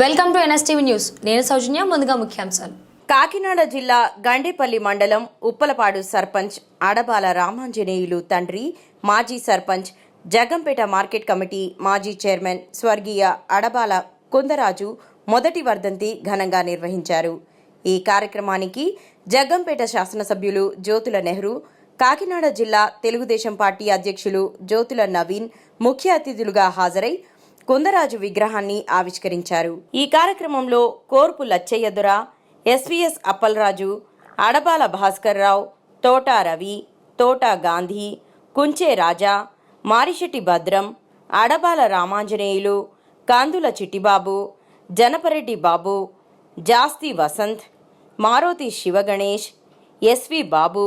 Welcome to NSTV news. నేను సౌజన్య ముందుగా ముఖ్యాంశాలు. కాకినాడ జిల్లా గండేపల్లి మండలం ఉప్పలపాడు సర్పంచ్ అడబాల రామాంజనేయులు తండ్రి మాజీ సర్పంచ్ జగంపేట మార్కెట్ కమిటీ మాజీ చైర్మన్ స్వర్గీయ అడబాల కుందరాజు మొదటి వర్ధంతి ఘనంగా నిర్వహించారు. ఈ కార్యక్రమానికి జగంపేట శాసనసభ్యులు జ్యోతుల నెహ్రూ కాకినాడ జిల్లా తెలుగుదేశం పార్టీ అధ్యక్షులు జ్యోతుల నవీన్ ముఖ్య అతిథులుగా హాజరై కుందరాజు విగ్రహాన్ని ఆవిష్కరించారు. ఈ కార్యక్రమంలో కోర్పు లచ్చయ్యదుర ఎస్విఎస్ అప్పలరాజు అడబాల భాస్కర్రావు తోటా రవి తోటా గాంధీ కుంచే రాజా మారిశెట్టి భద్రం అడబాల రామాంజనేయులు కాందుల చిట్టిబాబు జనపరెడ్డి బాబు జాస్తి వసంత్ మారోతి శివగణేష్ ఎస్వి బాబు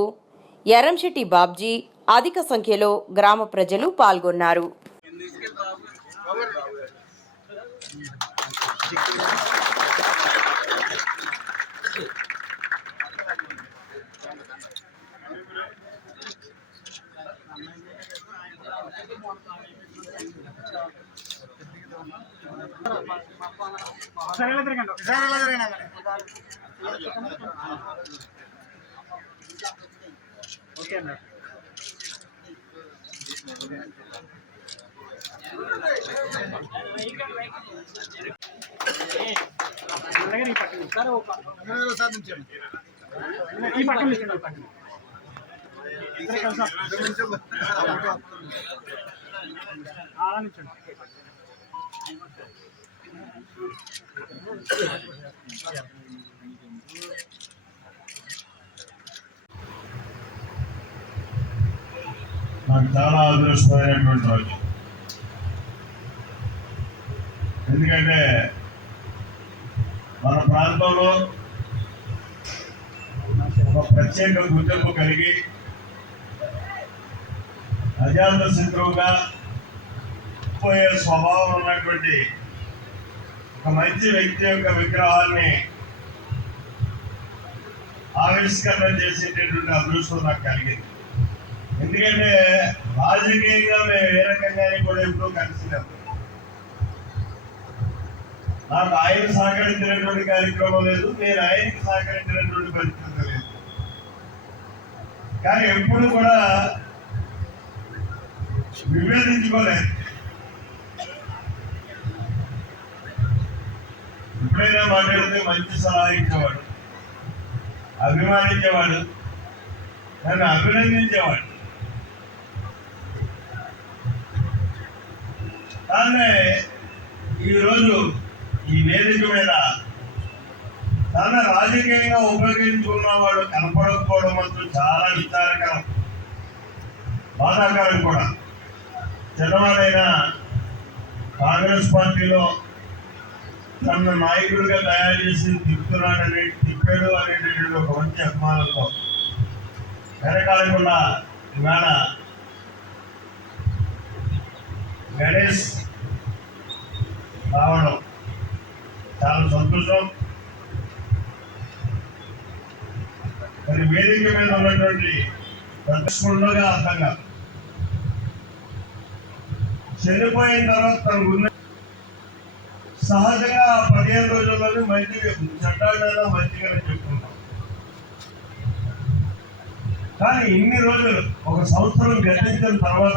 ఎరంశెట్టి బాబ్జీ అధిక సంఖ్యలో గ్రామ ప్రజలు పాల్గొన్నారు. ఈ పక్కన నిల్చోండి, ఈ పక్కన. ఇద్దరు కలిసి అలా నిల్చోండి. నాకు చాలా అదృష్టమైనటువంటి రోజు ఎందుకంటే మన ప్రాంతంలో ఒక ప్రత్యేక గుర్తింపు కలిగి అజాత శత్రువుగా పోయే స్వభావం ఉన్నటువంటి ఒక మంచి వ్యక్తి యొక్క విగ్రహాన్ని ఆవిష్కరణ చేసేటటువంటి అదృష్టం నాకు కలిగింది. ఎందుకంటే రాజకీయంగా మేము ఏ రకంగా కూడా ఎప్పుడూ కలిసినాం. నాకు ఆయన సహకరించినటువంటి కార్యక్రమం లేదు నేను ఆయనకి సహకరించినటువంటి పరిస్థితి లేదు. కానీ ఎప్పుడు కూడా విభేదించుకోలేదు ఎప్పుడైనా మాట్లాడితే మంచి సలహా ఇచ్చేవాడు అభిమానించేవాడు నన్ను అభినందించేవాడు. కానీ ఈరోజు ఈ వేదిక మీద తన రాజకీయంగా ఉపయోగించుకున్న వాడు కనపడకపోవడం అంటూ చాలా విచారకరం. బాధాకరం కూడా. చిన్నవాడైన కాంగ్రెస్ పార్టీలో తన నాయకుడిగా తయారు చేసి తిప్పుతున్నాడని తిప్పాడు అనేటటువంటి ఒక మంచి అభిమానంతో. వెనకాలకుండా ఇవాళ గణేష్ చాలా మరి వేదిక మీద ఉన్నటువంటి ప్రదర్శనలుగా అర్థంగా. చనిపోయిన తర్వాత తన గురించి సహజంగా పదిహేను రోజుల్లోనే మంచి చట్టాలైనా మంచిగా చెప్పుకుంటాం. కానీ ఇన్ని రోజులు ఒక సంవత్సరం గతించిన తర్వాత